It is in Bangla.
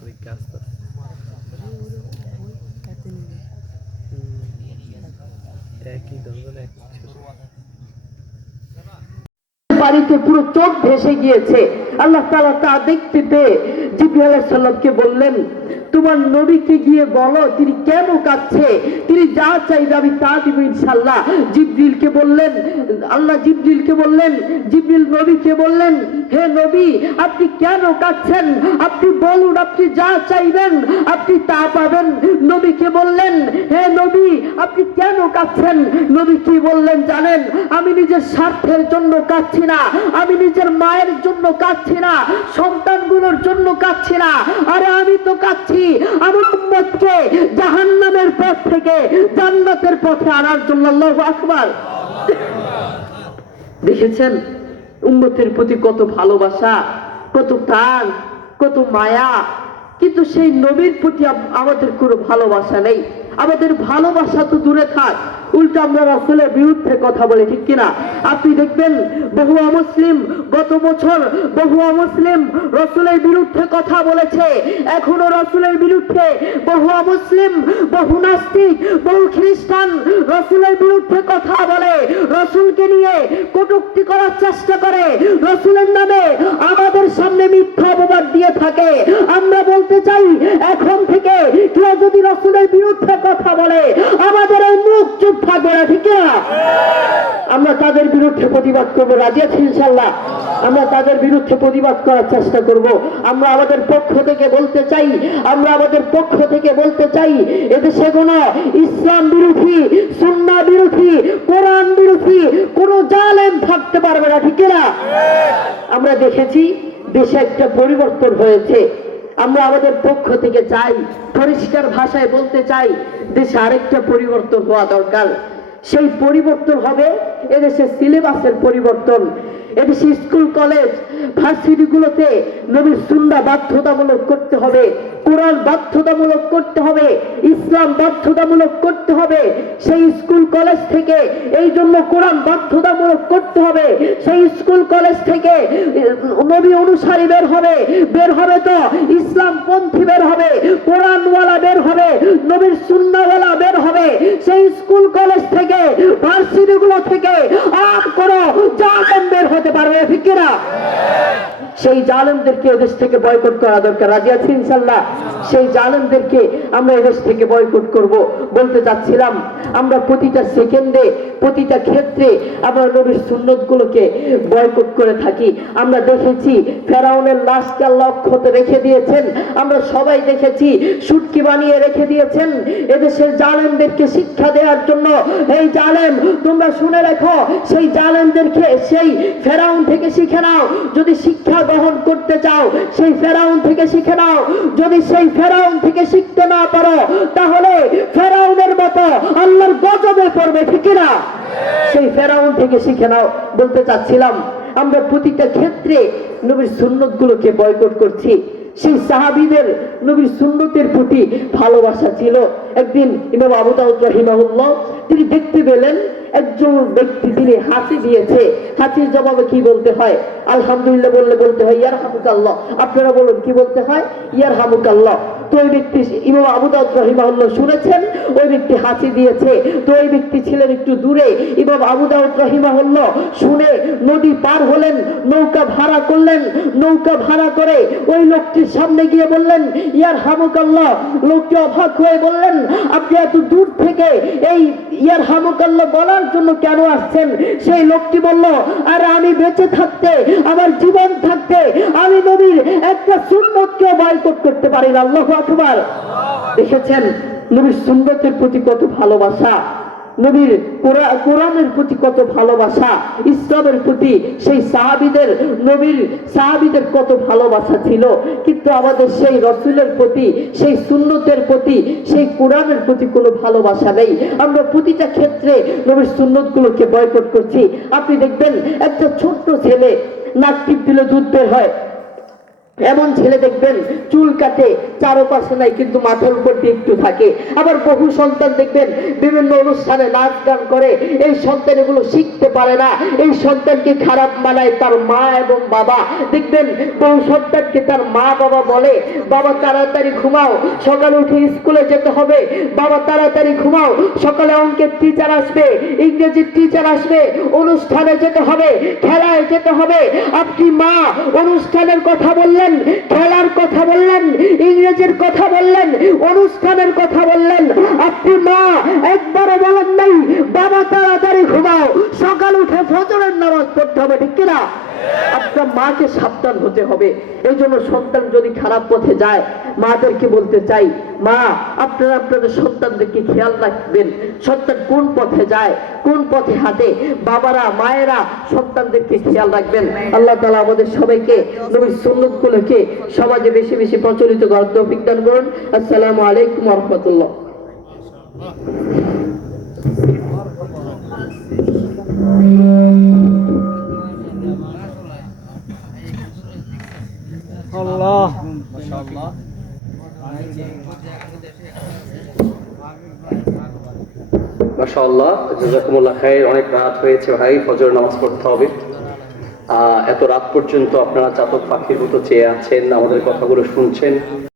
পরীক্ষা আসতে একই ধরনের এক বাড়িতে পুরো চোখ ভেসে গিয়েছে। আল্লাহ তাআলা তা দেখতে পেয়ে জিবরিল আলাইহিস সালামকে বললেন, তোমার নবীকে গিয়ে বলো তিনি কেন কাঁদছে, তিনি যা চাইবে আমি তা দিব ইনশাআল্লাহ। জিবরিলকে বললেন, আল্লাহ জিবরিলকে বললেন, জিবরিল নবীকে বললেন, হে নবী আপনি কেন কাঁদছেন, আপনি বলুন আপনি যা চাইবেন আপনি তা পাবেন। নবীকে বললেন, হে নবী আপনি কেন কাঁদছেন। নবী কি বললেন জানেন, আমি নিজের স্বার্থের জন্য কাঁদছি না, আমি নিজের মায়ের জন্য কাঁদছি না, সন্তানগুলোর জন্য কাঁদছি না, আরে আমি তো কাঁদছি আমার উম্মতকে জাহান্নামের পথ থেকে জান্নাতের পথে আনার জন্য। আল্লাহু আকবার। দেখেছেন উম্মতের প্রতি কত ভালোবাসা, কত টান, কত মায়া, কিন্তু সেই নবীর প্রতি আমাদের কোনো ভালোবাসা নেই। আমাদের ভালোবাসা তো দূরে থাক, উল্টা আমরা রাসূলের বিরুদ্ধে কথা বলে, ঠিক কিনা? আপনি দেখবেন বহু অমুসলিম গত বছর বহু অমুসলিম রাসূলের বিরুদ্ধে কথা বলেছে, এখনো রাসূলের বিরুদ্ধে বহু অমুসলিম, বহু নাস্তিক, বহু খ্রিস্টান রাসূলের বিরুদ্ধে কথা বলে, রাসূলকে নিয়ে কটূক্তি করার চেষ্টা করে, রাসূলের নামে আমাদের সামনে মিথ্যা অপবাদ দিয়ে থাকে। আমরা বলতে চাই এখন থেকে কেউ যদি রাসূলের বিরুদ্ধে কথা বলে আমাদের এই মুখ চুপ থাকবে না, ঠিক না? আমরা তাদের বিরুদ্ধে প্রতিবাদ করবো, রাজি আছি ইনশাআল্লাহ। আমরা তাদের বিরুদ্ধে প্রতিবাদ করার চেষ্টা করব। আমরা আমাদের পক্ষ থেকে বলতে চাই, আমরা আমাদের পক্ষ থেকে বলতে চাই এদেশে কোনো ইসলাম বিরোধী, সুন্নাহ বিরোধী, কোরআন বিরোধী কোনো জালেম থাকতে পারবে না, ঠিক না? আমরা দেখেছি দেশে একটা পরিবর্তন হয়েছে। আমরা আমাদের পক্ষ থেকে চাই, পরিষ্কার ভাষায় বলতে চাই দেশে আরেকটা পরিবর্তন হওয়া দরকার। সেই পরিবর্তন হবে এদেশে সিলেবাসের পরিবর্তন। এদেশে স্কুল কলেজ ভার্সিটিগুলোতে নবীর সুন্নাহ বাধ্যতামূলক করতে হবে, কোরআন বাধ্যতামূলক করতে হবে, ইসলাম বাধ্যতামূলক করতে হবে। সেই স্কুল কলেজ থেকে এই জন্য কোরআন বাধ্যতামূলক করতে হবে। সেই স্কুল কলেজ থেকে নবী অনুসারী বের হবে, বের হবে তো ইসলাম পন্থী বের হবে, কোরআনওয়ালা বের হবে, নবীর সুন্নাহওয়ালা বের হবে। সেই স্কুল কলেজ থেকে ভার্সিটিগুলো থেকে আর কোনো জালেম বের হতে পারবে, ঠিক কিনা? সেই জালেমদেরকে এদেশ থেকে বয়কট করা দরকার, রাজি আছি ইনশাআল্লাহ। সেই জালেমদেরকে আমরা এদেশ থেকে বয়কট করব। বলতে চাচ্ছিলাম আমরা প্রতিটা সেকেন্ডে, প্রতিটা ক্ষেত্রে আমরা নবীর সুন্নতগুলোকে বয়কট করে থাকি। আমরা দেখেছি ফেরাউনের লাশকে আল্লাহ অক্ষত রেখে দিয়েছেন, আমরা সবাই দেখেছি শুটকি বানিয়ে রেখে দিয়েছেন এদেশের জালেমদেরকে শিক্ষা দেওয়ার জন্য। এই জালেম তোমরা শুনে রেখো, সেই জালেমদেরকে সেই ফেরাউন থেকে শিখে নাও। যদি শিক্ষা গ্রহণ করতে চাও সেই ফেরাউন থেকে শিখে নাও। যদি সেই ফেরাউন থেকে শিখতে না পারো তাহলে ফেরাউনের মতো আল্লাহর গজবে পড়বে, ঠিক না? সেই ফেরাউন থেকে শিখে নাও। বলতে চাচ্ছিলাম আমরা প্রতিটা ক্ষেত্রে নবীর সুন্নতগুলোকে বয়কট করছি। সেই সাহাবীদের নবীর সুন্নতের প্রতি ভালোবাসা ছিল। একদিন ইমাম আবু দাউদ রাহিমাহুল্লাহ তিনি দেখতে পেলেন একজন ব্যক্তি তিনি হাসি দিয়েছে, হাসির জবাবে কি বলতে হয়? আলহামদুলিল্লাহ বললে বলতে হয় ইয়ারহামুকাল্লাহ। আপনারা বলুন কি বলতে হয়? ইয়ারহামুকাল্লাহ। তো ওই ব্যক্তি ইমাম আবু দাউদ রাহিমাহুল্লাহ শুনেছেন ওই ব্যক্তি হাসি দিয়েছে, তো ওই ব্যক্তি ছিলেন একটু দূরে। ইমাম আবু দাউদ রাহিমাহুল্লাহ শুনে নদী পার হলেন, নৌকা ভাড়া করলেন, নৌকা ভাড়া করে ওই লোকটির সামনে গিয়ে বললেন ইয়ারহামুকাল্লাহ। লোকটি অবাক হয়ে বললেন আপনি এত দূর থেকে এই ইয়ারহামুকাল্লাহ বলার জন্য কেন আসছেন? সেই লোকটি বলল আরে আমি বেঁচে থাকতে, আমার জীবন থাকতে আমি নবীর একটা সুন্নতকে বয়কট করতে পারি না। আল্লাহু আকবার। দেখেছেন নবীর সুন্নতের প্রতি কত ভালোবাসা, নবীর কোরআনের প্রতি কত ভালোবাসা, ইসলামের প্রতি সেই সাহাবীদের, নবীর সাহাবীদের কত ভালোবাসা ছিল। কিন্তু আমাদের সেই রাসূলের প্রতি, সেই সুন্নতের প্রতি, সেই কোরআনের প্রতি কোনো ভালোবাসা নেই। আমরা প্রতিটা ক্ষেত্রে নবীর সুন্নতগুলোকে বয়কট করছি। আপনি দেখবেন একটা ছোট্ট ছেলে নাক টিপ দিলে দুধ বের হয়, এমন ছেলে দেখবেন চুল কাটে চারপাশে নাই কিন্তু মাথার উপর একটু থাকে। আবার বহু সন্তান দেখবেন বিভিন্ন অনুষ্ঠানে নাচ গান করে, এই সন্তান এগুলো শিখতে পারে না, এই সন্তানকে খারাপ মানায় তার মা এবং বাবা। দেখবেন বহু সন্তানকে তার মা বাবা বলে, বাবা তাড়াতাড়ি ঘুমাও, সকালে উঠে স্কুলে যেতে হবে, বাবা তাড়াতাড়ি ঘুমাও, সকালে অঙ্কের টিচার আসবে, ইংরেজির টিচার আসবে, অনুষ্ঠানে যেতে হবে, খেলায় যেতে হবে। আপনি মা অনুষ্ঠানের কথা বললেন, খেলার কথা বললেন, ইংরেজির কথা বললেন, অনুষ্ঠানের কথা বললেন, আপনি মা একবারও বলেন নাই বাবা তাড়াতাড়ি ঘুমাও, সকাল উঠে ফজরের নামাজ পড়তে হবে, ঠিক কিনা? আপনার মাকে সাবধান হতে হবে। এই জন্য সন্তান যদি খারাপ পথে যায়, মাদেরকে বলতে চাই, মা আপনারা আপনাদের সন্তানদেরকে খেয়াল রাখবেন, সন্তান কোন পথে যায়, কোন পথে হাঁটে, বাবারা মায়েরা সন্তানদেরকে খেয়াল রাখবেন। আল্লাহ তাআলা আমাদের সবাইকে নবীর সুন্নাতগুলোকে সমাজে বেশি বেশি প্রচলিত করার তৌফিক দান করুন। আসসালামু আলাইকুম ওয়া রাহমাতুল্লাহ। আল্লাহ মাশাআল্লাহ, জাযাকুমুল্লাহ খাইর। অনেক রাত হয়েছে ভাই, ফজর নামাজ পড়তে হবে। এত রাত পর্যন্ত আপনারা চাতক পাখির মতো চেয়ে আছেন, আমাদের কথাগুলো শুনছেন।